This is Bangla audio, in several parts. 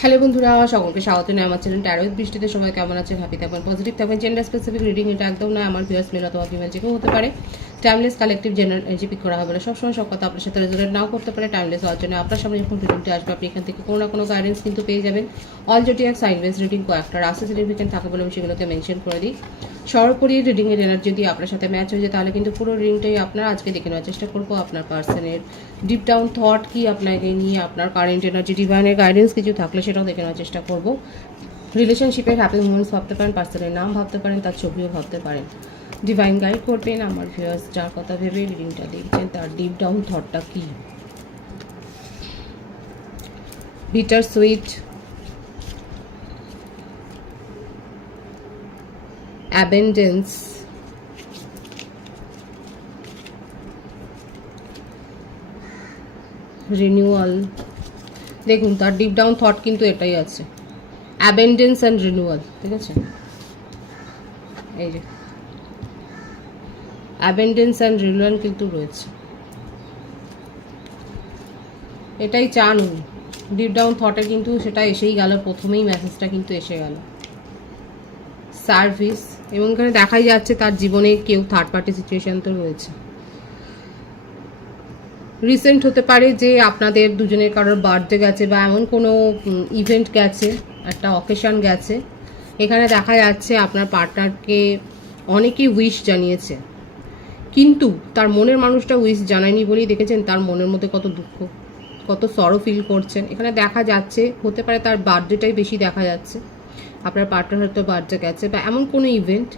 হ্যালো বন্ধুরা, সকলকে স্বাগত জানাই আমার চ্যানেল ট্যারো উইথ বৃষ্টিতে। সবাই কেমন আছেন? হ্যাপি থাকবেন, পজিটিভ থাকবেন। জেন্ডার স্পেসিফিক রিডিং এটা একদম নয়, আমার ভিউয়ার্স মেল অথবা ফিমেল যে কেউ হতে পারে। Timeless collective general energy pick করা হবে না, সবসময় সব কথা আপনার সাথে রেজোনেট নাও করতে পারে। টাইমলেস হওয়ার জন্য আপনার সামনে যখন রিডিংটা আসবে আপনি এখান থেকে কোনো না কোনো গাইডেন্স কিন্তু পেয়ে যাবেন। All zodiac sign base reading কয়েকটা রাশি সিগনিফিকেন্ট থাকে বলে আমি সেগুলোকে মেনশন করে দিই। সর্বোপরি রিডিংয়ের এনার্জি যদি আপনার সাথে ম্যাচ হয়ে যায় তাহলে কিন্তু পুরো রিডিংটাই আপনার আজকে দেখে নেওয়ার চেষ্টা করবো। আপনার পার্সনের ডিপ ডাউন থট কি, আপনাকে নিয়ে আপনার কারেন্ট এনার্জি, ডিভাইনের গাইডেন্স কিছু থাকলে সেটাও দেখে নেওয়ার চেষ্টা করবো। রিলেশনশিপের হ্যাপি মুমেন্টস ভাবতে পারেন, পার্সনের নাম ভাবতে পারেন, তার ছবিও ভাবতে পারেন। ডিভাইন গাইড করবেন আমার ভিউয়ার্স যার কথা ভেবে রিডিংটা দেখছেন তার ডিপ ডাউন থটটা কি। Bitter sweet, abundance, renewal. দেখুন তার ডিপ ডাউন থট কিন্তু এটাই আছে, অ্যাবেন্ডেন্স অ্যান্ড রিনিউয়াল। ঠিক আছে, এই যে অ্যাবেন্ডেন্স অ্যান্ড রিনিউয়াল কিন্তু রয়েছে, এটাই চান উনি ডিপ ডাউন থটে, কিন্তু সেটা এসেই গেল, প্রথমেই মেসেজটা কিন্তু এসে গেল। সার্ভিস, এবং এখানে দেখাই যাচ্ছে তার জীবনে কেউ থার্ড পার্টি সিচুয়েশন তো রয়েছে। রিসেন্ট হতে পারে যে আপনাদের দুজনের কারোর বার্থডে গেছে বা এমন কোনো ইভেন্ট গেছে, একটা অকেশন গেছে। এখানে দেখা যাচ্ছে আপনার পার্টনারকে অনেকেই উইশ জানিয়েছে, কিন্তু তার মনের মানুষটা উইশ জানায়নি বলেই দেখেছেন তার মনের মধ্যে কত দুঃখ, কত সরো ফিল করছেন। এখানে দেখা যাচ্ছে হতে পারে তার বার্থডেটাই বেশি দেখা যাচ্ছে, আপনার পার্টনার হয়তো বার্থডে গেছে বা এমন কোনো ইভেন্ট,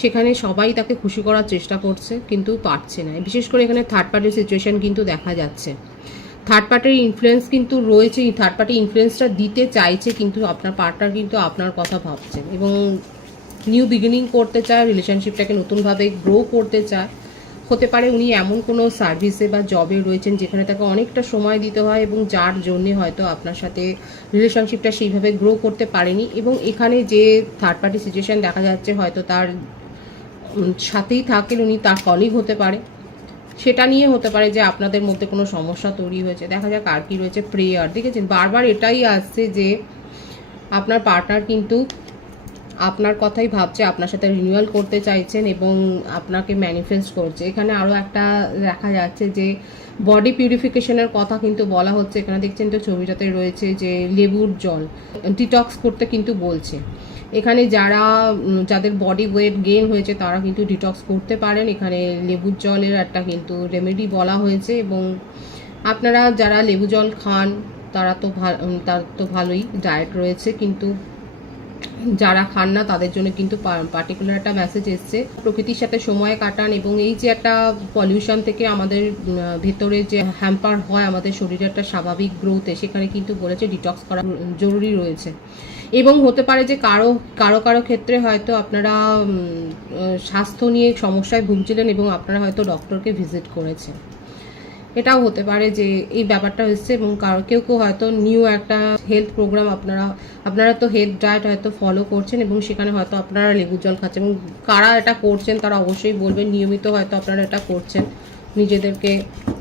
সেখানে সবাই তাকে খুশি করার চেষ্টা করছে কিন্তু পারছে না। বিশেষ করে এখানে থার্ড পার্টির সিচুয়েশন কিন্তু দেখা যাচ্ছে, থার্ড পার্টির ইনফ্লুয়েন্স কিন্তু রয়েছে। থার্ড পার্টি ইনফ্লুয়েন্সটা দিতে চাইছে, কিন্তু আপনার পার্টনার কিন্তু আপনার কথা ভাবছেন এবং নিউ বিগিনিং করতে চায়, রিলেশনশিপটাকে নতুনভাবে গ্রো করতে চায়। হতে পারে উনি এমন কোনো সার্ভিসে বা জবে রয়েছেন যেখানে তাকে অনেকটা সময় দিতে হয় এবং যার জন্যে হয়তো আপনার সাথে রিলেশনশিপটা সেইভাবে গ্রো করতে পারেনি। এবং এখানে যে থার্ড পার্টি সিচুয়েশন দেখা যাচ্ছে হয়তো তার সাথেই থাকেন উনি, তার কলিগ হতে পারে, সেটা নিয়ে হতে পারে যে আপনাদের মধ্যে কোনো সমস্যা তৈরি হয়েছে। দেখা যাক আর কি রয়েছে। প্রেয়ার, দেখেছেন বারবার এটাই আসছে যে আপনার পার্টনার কিন্তু আপনার কথাই ভাবছে, আপনার সাথে রিনিউয়াল করতে চাইছেন এবং আপনাকে ম্যানিফেস্ট করছে। এখানে আরও একটা দেখা যাচ্ছে যে বডি পিউরিফিকেশনের কথা কিন্তু বলা হচ্ছে। এখানে দেখছেন তো ছবিটাতে রয়েছে যে লেবুর জল ডিটক্স করতে কিন্তু বলছে। এখানে যাদের বডি ওয়েট গেইন হয়েছে তারা কিন্তু ডিটক্স করতে পারেন। এখানে লেবুর জলের একটা কিন্তু রেমেডি বলা হয়েছে, এবং আপনারা যারা লেবু জল খান তার তো ভালোই ডায়েট রয়েছে, কিন্তু যারা খান না তাদের জন্য কিন্তু পার্টিকুলার একটা মেসেজ এসছে। প্রকৃতির সাথে সময় কাটান, এবং এই যে একটা পলিউশন থেকে আমাদের ভেতরে যে হ্যাম্পার হয় আমাদের শরীরের একটা স্বাভাবিক গ্রোথে, সেখানে কিন্তু বলেছে ডিটক্স করা জরুরি রয়েছে। এবং হতে পারে যে কারো কারো কারো ক্ষেত্রে হয়তো আপনারা স্বাস্থ্য নিয়ে সমস্যায় ভুগছিলেন এবং আপনারা হয়তো ডক্টরকে ভিজিট করেছেন, এটাও হতে পারে যে এই ব্যাপারটা হচ্ছে। এবং কেউ কেউ হয়তো নিউ একটা হেলথ প্রোগ্রাম আপনারা তো হেলথ ডায়েট হয়তো ফলো করছেন এবং সেখানে হয়তো আপনারা লেবু জল খাচ্ছেন, এবং কারা এটা করছেন তারা অবশ্যই বলবেন। নিয়মিত হয়তো আপনারা এটা করছেন, নিজেদেরকে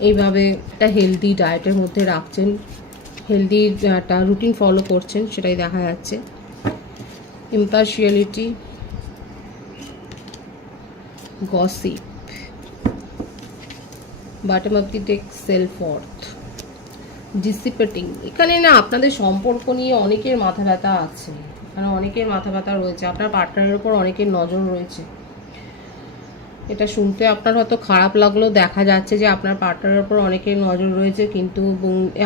এইভাবে একটা হেলদি ডায়েটের মধ্যে রাখছেন, হেলদি একটা রুটিন ফলো করছেন, সেটাই দেখা যাচ্ছে। Impartiality, gossip, bottom of the deck, self worth, dissipating. এখানে না আপনাদের সম্পর্ক নিয়ে অনেকের মাথা ব্যথা আছে, এখানে অনেকের মাথা ব্যথা রয়েছে, আপনার পার্টনারের উপর অনেকের নজর রয়েছে। এটা শুনতে আপনার হয়তো খারাপ লাগলেও দেখা যাচ্ছে যে আপনার পার্টনারের উপর অনেকের নজর রয়েছে, কিন্তু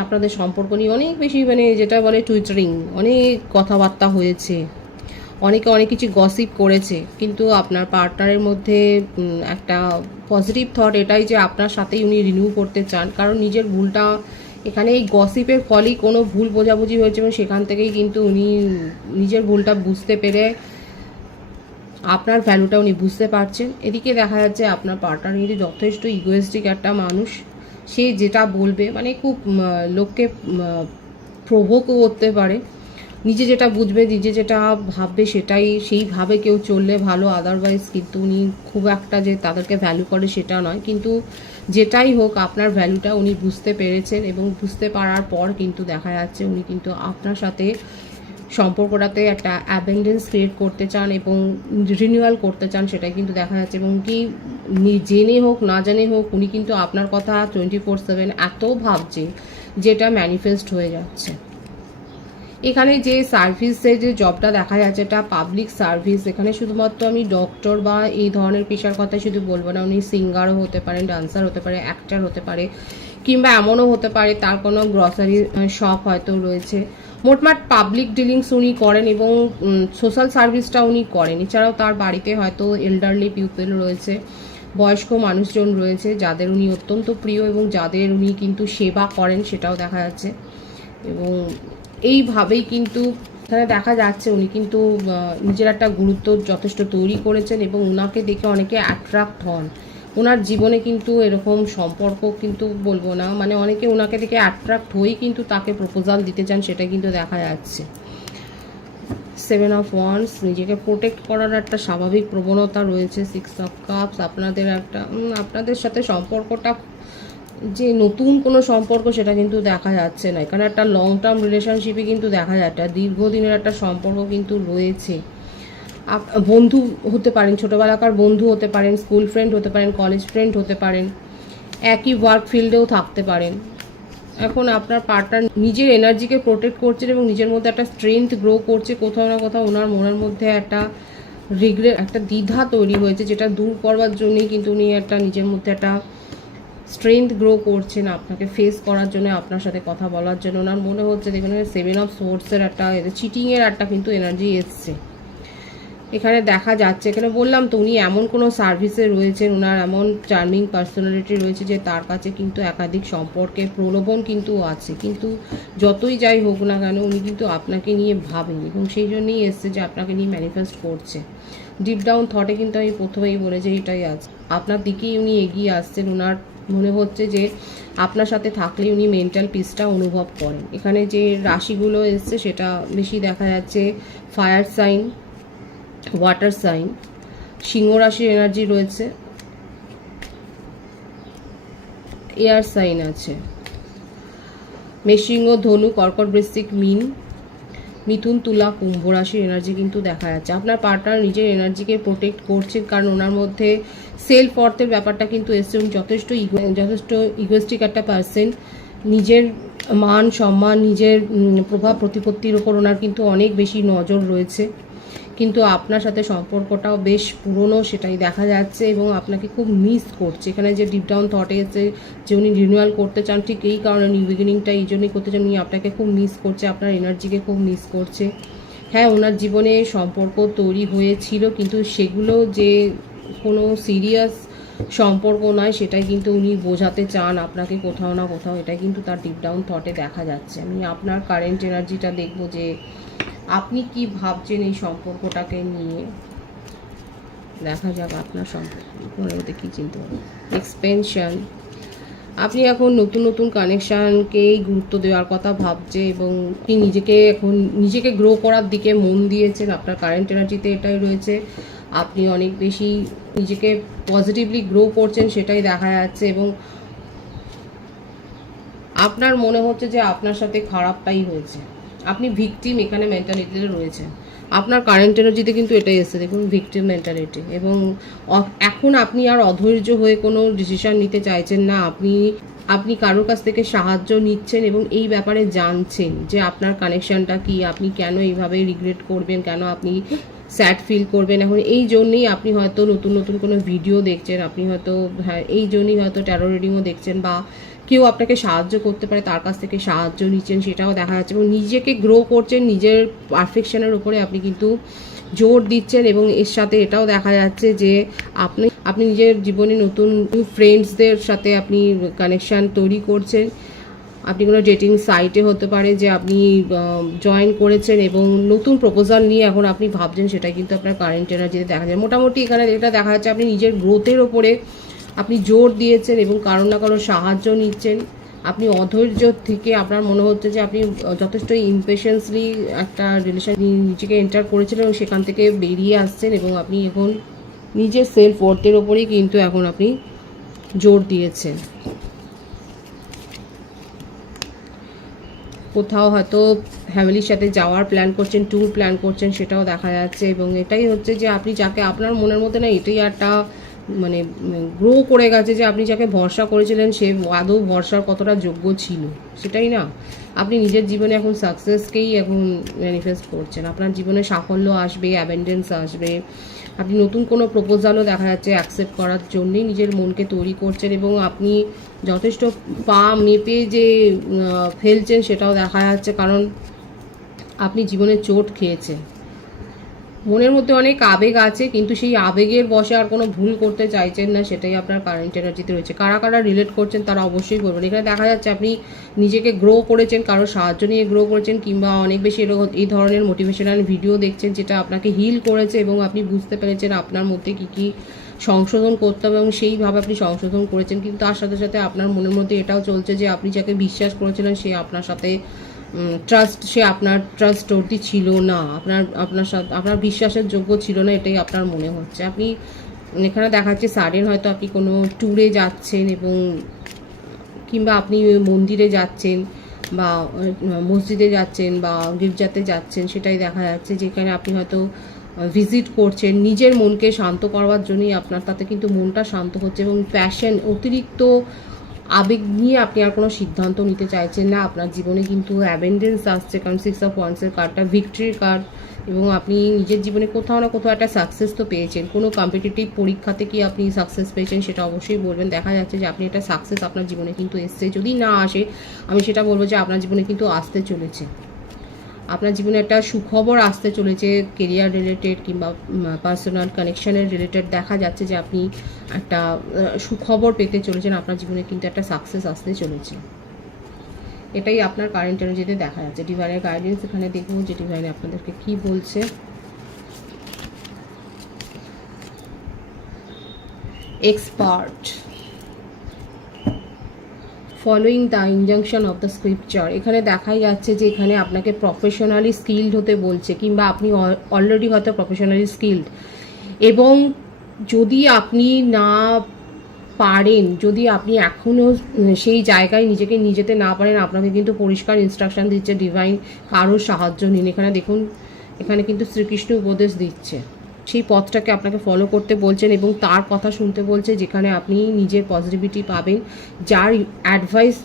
আপনাদের সম্পর্ক নিয়ে অনেক বেশি যেটা বলে টুইটারিং, অনেক কথাবার্তা হয়েছে, অনেকে অনেক কিছু গসিপ করেছে, কিন্তু আপনার পার্টনারের মধ্যে একটা পজিটিভ থট এটাই যে আপনার সাথেই উনি রিনিউ করতে চান, কারণ নিজের ভুলটা এখানে এই গসিপের ফলেই কোনো ভুল বোঝাবুঝি হয়েছে এবং সেখান থেকেই কিন্তু উনি নিজের ভুলটা বুঝতে পেরে আপনার ভ্যালুটা উনি বুঝতে পারছেন। এদিকে দেখা যাচ্ছে আপনার পার্টনার কিন্তু যথেষ্ট ইগোয়েস্টিক একটা মানুষ, সে যেটা বলবে খুব লোককে প্রভোকও করতে পারে, নিজে যেটা বুঝবে নিজে যেটা ভাববে সেইভাবে কেউ চললে ভালো। আদারওয়াইজ কিন্তু উনি খুব একটা যে তাদেরকে ভ্যালু করে সেটা নয়, কিন্তু যেটাই হোক আপনার ভ্যালুটা উনি বুঝতে পেরেছেন, এবং বুঝতে পারার পর কিন্তু দেখা যাচ্ছে উনি কিন্তু আপনার সাথে সম্পর্কটাতে একটা অ্যাবেন্ডেন্স ক্রিয়েট করতে চান এবং রিনিউয়াল করতে চান, সেটাই কিন্তু দেখা যাচ্ছে। এবং কি জেনে হোক না জেনে হোক উনি কিন্তু আপনার কথা 24/7 এত ভাবছে যেটা ম্যানিফেস্ট হয়ে যাচ্ছে। এখানে যে সার্ভিসের যে জবটা দেখা যাচ্ছে এটা পাবলিক সার্ভিস। এখানে শুধুমাত্র আমি ডক্টর বা এই ধরনের পেশার কথা শুধু বলবো না, উনি সিঙ্গারও হতে পারেন, ডান্সার হতে পারে, অ্যাক্টার হতে পারে, কিংবা এমনও হতে পারে তার কোনো গ্রসারি শপ হয়তো রয়েছে। মোটমাট পাবলিক ডিলিংস উনি করেন এবং সোশ্যাল সার্ভিসটা উনি করেন। এছাড়াও তার বাড়িতে হয়তো এল্ডারলি পিপল রয়েছে, বয়স্ক মানুষজন রয়েছে যাদের উনি অত্যন্ত প্রিয় এবং যাদের উনি কিন্তু সেবা করেন, সেটাও দেখা যাচ্ছে। এবং এইভাবেই কিন্তু এখানে দেখা যাচ্ছে উনি কিন্তু নিজের একটা গুরুত্ব যথেষ্ট তৈরি করেছেন এবং ওনাকে দেখে অনেকে অ্যাট্রাক্ট হন। ওনার জীবনে কিন্তু এরকম সম্পর্ক কিন্তু বলবো না, মানে অনেকে ওনাকে দেখে অ্যাট্রাক্ট হয়েই কিন্তু তাকে প্রপোজাল দিতে চান, সেটা কিন্তু দেখা যাচ্ছে। 7 অফ ওয়ান্ডস, নিজেকে প্রোটেক্ট করার একটা স্বাভাবিক প্রবণতা রয়েছে। 6 অফ কাপস, আপনাদের সাথে সম্পর্কটা যে নতুন কোনো সম্পর্ক সেটা কিন্তু দেখা যাচ্ছে না। এখানে একটা লং টার্ম রিলেশনশিপে কিন্তু দেখা যায় একটা দীর্ঘদিনের একটা সম্পর্ক কিন্তু রয়েছে। বন্ধু হতে পারেন, ছোটোবেলাকার বন্ধু হতে পারেন, স্কুল ফ্রেন্ড হতে পারেন, কলেজ ফ্রেন্ড হতে পারেন, একই ওয়ার্ক ফিল্ডেও থাকতে পারেন। এখন আপনার পার্টনার নিজের এনার্জিকে প্রোটেক্ট করছেন এবং নিজের মধ্যে একটা স্ট্রেংথ গ্রো করছে। কোথাও না কোথাও ওনার মনের মধ্যে একটা রিগ্রেট, একটা দ্বিধা তৈরি হয়েছে, যেটা দূর করবার জন্যই কিন্তু উনি একটা নিজের মধ্যে একটা স্ট্রেংথ গ্রো করছেন আপনাকে ফেস করার জন্য, আপনার সাথে কথা বলার জন্য। ওনার মনে হচ্ছে দেখুন 7 অফ সোর্সের একটা চিটিংয়ের একটা কিন্তু এনার্জি এসছে এখানে দেখা যাচ্ছে। এখানে বললাম তো উনি এমন কোনো সার্ভিসে রয়েছেন, ওনার এমন চার্মিং পার্সোনালিটি রয়েছে যে তার কাছে কিন্তু একাধিক সম্পর্কের প্রলোভন কিন্তু আছে। কিন্তু যতই যাই হোক না কেন উনি কিন্তু আপনাকে নিয়ে ভাবেন এবং সেই জন্যই এসছে যে আপনাকে নিয়ে ম্যানিফেস্ট করছে। ডিপ ডাউন থটে কিন্তু আমি প্রথমেই বলেছি এটাই আছে, আপনার দিকেই উনি এগিয়ে আসছেন। ওনার মনে হচ্ছে যে আপনার সাথে থাকলে উনি মেন্টাল পিসটা অনুভব করেন। এখানে যে রাশিগুলো এসছে সেটা বেশি দেখা যাচ্ছে ফায়ার সাইন, ওয়াটার সাইন, সিংহ রাশির এনার্জি রয়েছে, এয়ার সাইন আছে, মেষিংহ, ধনু, কর্কট, বৃশ্চিক, মীন, মিথুন, তুলা, কুম্ভ রাশির এনার্জি কিন্তু দেখা যাচ্ছে। আপনার পার্টনার নিজের এনার্জিকে প্রোটেক্ট করছেন কারণ ওনার মধ্যে সেলফ অর্থের ব্যাপারটা কিন্তু এসছে। যথেষ্ট ইগোয়েস্টিক একটা পার্সন, নিজের মান সম্মান, নিজের প্রভাব প্রতিপত্তির ওপর ওনার কিন্তু অনেক বেশি নজর রয়েছে। কিন্তু আপনার সাথে সম্পর্কটাও বেশ পুরনো, সেটাই দেখা যাচ্ছে এবং আপনাকে খুব মিস করছে। এখানে যে ডিপ ডাউন থটে এসে যে উনি রিনিউয়াল করতে চান, ঠিক এই কারণে নিউ বিগিনিংটা এই জন্যই করতে চান। উনি আপনাকে খুব মিস করছে, আপনার এনার্জিকে খুব মিস করছে। হ্যাঁ, ওনার জীবনে সম্পর্ক তৈরি হয়েছিল কিন্তু সেগুলো যে কোনো সিরিয়াস সম্পর্ক নয়, সেটাই কিন্তু উনি বোঝাতে চান আপনাকে কোথাও না কোথাও। এটাই কিন্তু তার ডিপ ডাউন থটে দেখা যাচ্ছে। আমি আপনার কারেন্ট এনার্জিটা দেখব যে আপনি কি ভাবছেন এই সম্পর্কটাকে নিয়ে। দেখা যাক আপনার সম্পর্কে কি চিন্তা হবে। এক্সপেনশন, আপনি এখন নতুন নতুন কানেকশানকেই গুরুত্ব দেওয়ার কথা ভাবছে এবং আপনি নিজেকে গ্রো করার দিকে মন দিয়েছেন। আপনার কারেন্ট এনার্জিতে এটাই রয়েছে, আপনি অনেক বেশি নিজেকে পজিটিভলি গ্রো করছেন, সেটাই দেখা যাচ্ছে। এবং আপনার মনে হচ্ছে যে আপনার সাথে খারাপটাই হয়েছে, আপনি ভিকটিম এখানে মেন্টালিটিতে রয়েছেন। আপনার কারেন্ট এনার্জিতে কিন্তু এটাই এসছে, দেখুন ভিকটিম মেন্টালিটি। এবং এখন আপনি আর অধৈর্য হয়ে কোনো ডিসিশন নিতে চাইছেন না, আপনি কারোর কাছ থেকে সাহায্য নিচ্ছেন এবং এই ব্যাপারে জানছেন যে আপনার কানেকশানটা কি, আপনি কেন এইভাবে রিগ্রেট করবেন, কেন আপনি স্যাড ফিল করবেন। এখন এই জন্যেই আপনি হয়তো নতুন নতুন কোনো ভিডিও দেখছেন, আপনি হয়তো এই জন্যই হয়তো ট্যারো রিডিংও দেখছেন, বা কেউ আপনাকে সাহায্য করতে পারে তার কাছ থেকে সাহায্য নিচ্ছেন, সেটাও দেখা যাচ্ছে। এবং নিজেকে গ্রো করছেন, নিজের পারফেকশনের উপরে আপনি কিন্তু জোর দিচ্ছেন। এবং এর সাথে এটাও দেখা যাচ্ছে যে আপনি নিজের জীবনে নতুন ফ্রেন্ডসদের সাথে আপনি কানেকশান তৈরি করছেন। আপনি কোনো ডেটিং সাইটে হতে পারে যে আপনি জয়েন করেছেন এবং নতুন প্রপোজাল নিয়ে এখন আপনি ভাবছেন, সেটাই কিন্তু আপনার কারেন্ট এনার্জিতে দেখা যায়। মোটামুটি এখানে এটা দেখা যাচ্ছে আপনি নিজের গ্রোথের ওপরে আপনি জোর দিয়েছেন এবং কারো না কারো সাহায্য নিচ্ছেন। আপনি অধৈর্য থেকে আপনার মনে হচ্ছে যে আপনি যথেষ্ট ইমপেশেন্সলি একটা রিলেশন নিজেকে এন্টার করেছিলেন এবং সেখান থেকে বেরিয়ে আসছেন এবং আপনি এখন নিজের সেলফ ওয়ার্থের ওপরেই কিন্তু এখন আপনি জোর দিয়েছে। কোথাও হয়তো ফ্যামিলির সাথে যাওয়ার প্ল্যান করছেন, ট্যুর প্ল্যান করছেন, সেটাও দেখা যাচ্ছে। এবং এটাই হচ্ছে যে আপনি যাকে আপনার মনের মধ্যে না এটাই একটা মানে গ্রো করে গেছে যে আপনি যাকে ভরসা করেছিলেন সে আদৌ ভরসার কতটা যোগ্য ছিল, সেটাই না। আপনি নিজের জীবনে এখন সাকসেসকেই এখন ম্যানিফেস্ট করছেন। আপনার জীবনে সাফল্য আসবে, অ্যাবেন্ডেন্স আসবে। আপনি নতুন কোনো প্রপোজালও দেখা যাচ্ছে অ্যাকসেপ্ট করার জন্যই নিজের মনকে তৈরি করছেন। এবং আপনি যথেষ্ট পা মেপে যে ফেলছেন সেটাও দেখা যাচ্ছে, কারণ আপনি জীবনে চোট খেয়েছেন। মনের মধ্যে অনেক আবেগ আছে, কিন্তু সেই আবেগের বশে আর কোনো ভুল করতে চাইছেন না, সেটাই আপনার কারেন্ট এনার্জিতে রয়েছে। কারা কারা রিলেট করছেন তারা অবশ্যই বলবেন। এখানে দেখা যাচ্ছে আপনি নিজেকে গ্রো করেছেন, কারোর সাহায্য নিয়ে গ্রো করেছেন, কিংবা অনেক বেশি এরকম এই ধরনের মোটিভেশনাল ভিডিও দেখছেন যেটা আপনাকে হিল করেছে এবং আপনি বুঝতে পেরেছেন আপনার মধ্যে কী কী সংশোধন করতে হবে এবং সেইভাবে আপনি সংশোধন করেছেন। কিন্তু তার সাথে সাথে আপনার মনের মধ্যে এটাও চলছে যে আপনি যাকে বিশ্বাস করেছিলেন সে আপনার সাথে সে আপনার ট্রাস্টওয়ার্দি ছিল না, আপনার সাথে আপনার বিশ্বাসের যোগ্য ছিল না, এটাই আপনার মনে হচ্ছে। আপনি এখানে দেখাচ্ছে সাডেন হয়তো আপনি কোনো ট্যুরে যাচ্ছেন এবং কিংবা আপনি মন্দিরে যাচ্ছেন বা মসজিদে যাচ্ছেন বা গির্জাতে যাচ্ছেন, সেটাই দেখা যাচ্ছে। যেখানে আপনি হয়তো ভিজিট করছেন নিজের মনকে শান্ত করবার জন্যই, আপনার তাতে কিন্তু মনটা শান্ত হচ্ছে। এবং প্যাশন, অতিরিক্ত আবেগ নিয়ে আপনি আর কোনো সিদ্ধান্ত নিতে চাইছেন না। আপনার জীবনে কিন্তু অ্যাবেন্ডেন্স আসছে, কারণ 6 অফ ওয়ান্সের কার্ডটা ভিক্টরির কার্ড। এবং আপনি নিজের জীবনে কোথাও না কোথাও একটা সাকসেস তো পেয়েছেন। কোনো কম্পিটিটিভ পরীক্ষাতে কি আপনি সাকসেস পেয়েছেন সেটা অবশ্যই বলবেন। দেখা যাচ্ছে যে আপনি একটা সাকসেস আপনার জীবনে কিন্তু এসছে। যদি না আসে আমি সেটা বলবো যে আপনার জীবনে কিন্তু আসতে চলেছে। আপনার জীবনে একটা সুখবর আসতে চলেছে, কেরিয়ার রিলেটেড কিংবা পার্সোনাল কানেকশনের রিলেটেড। দেখা যাচ্ছে যে আপনি একটা সুখবর পেতে চলেছেন, আপনার জীবনে কিন্তু একটা সাকসেস আসতে চলেছে। এটাই আপনার কারেন্ট এনার্জিতে দেখা যাচ্ছে। ডিভাইনের গাইডেন্স এখানে দেখবো যে ডিভাইন আপনাদেরকে কি বলছে। Expert, following the injunction of the scripture. এখানে দেখাই যাচ্ছে যে এখানে আপনাকে প্রফেশনালি স্কিল্ড হতে বলছে, কিংবা আপনি অলরেডি হয়তো প্রফেশনালি স্কিল্ড। এবং যদি আপনি না পারেন, যদি আপনি এখনও সেই জায়গায় নিজেকে নিয়ে যেতে না পারেন, আপনাকে কিন্তু পরিষ্কার ইনস্ট্রাকশন দিচ্ছে ডিভাইন, কারোর সাহায্য নিন। এখানে দেখুন, এখানে কিন্তু শ্রীকৃষ্ণ উপদেশ দিচ্ছে, সেই পথটাকে আপনাকে ফলো করতে বলছেন এবং তার কথা শুনতে বলছে, যেখানে আপনি নিজের পজিটিভিটি পাবেন। যার অ্যাডভাইস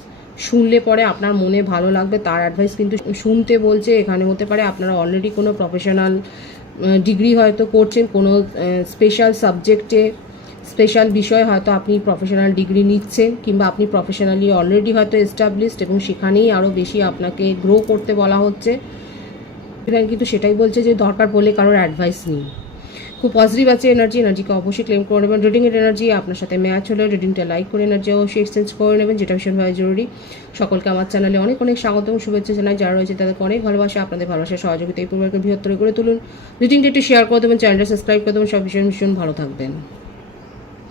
শুনলে পরে আপনার মনে ভালো লাগবে, তার অ্যাডভাইস কিন্তু শুনতে বলছে। এখানে হতে পারে আপনারা অলরেডি কোনো প্রফেশনাল ডিগ্রি হয়তো করছেন, কোনো স্পেশাল সাবজেক্টে, স্পেশাল বিষয় হয়তো আপনি প্রফেশনাল ডিগ্রি নিচ্ছেন, কিংবা আপনি প্রফেশনালি অলরেডি হয়তো এস্টাবলিশড এবং সেখানেই আরও বেশি আপনাকে গ্রো করতে বলা হচ্ছে। এখানে কিন্তু সেটাই বলছে যে দরকার পড়লে কারোর অ্যাডভাইস নিন। খুব পজিটিভ আছে এনার্জিকে অবশ্যই ক্লেম করে নেবেন। রিডিংয়ের এনার্জি আপনার সাথে ম্যাচ হলে রিডিংটা লাইক করে এনার্জি অবশ্যই এক্সচেঞ্জ করে নেবেন, যেটা ভীষণভাবে জরুরি। সকলকে আমার চ্যানেলে অনেক অনেক স্বাগত এবং শুভেচ্ছা জানাই। যারা রয়েছে তাদেরকে অনেক ভালোবাসা, আপনাদের ভালোবাসার সহযোগিতা এই পরিবারকে বৃহত্তর করে তুলুন। রিডিংটা একটু শেয়ার করে দেবেন, চ্যানেলটা সাবস্ক্রাইব করে দেবেন। সব ভীষণ ভীষণ ভালো থাকবেন।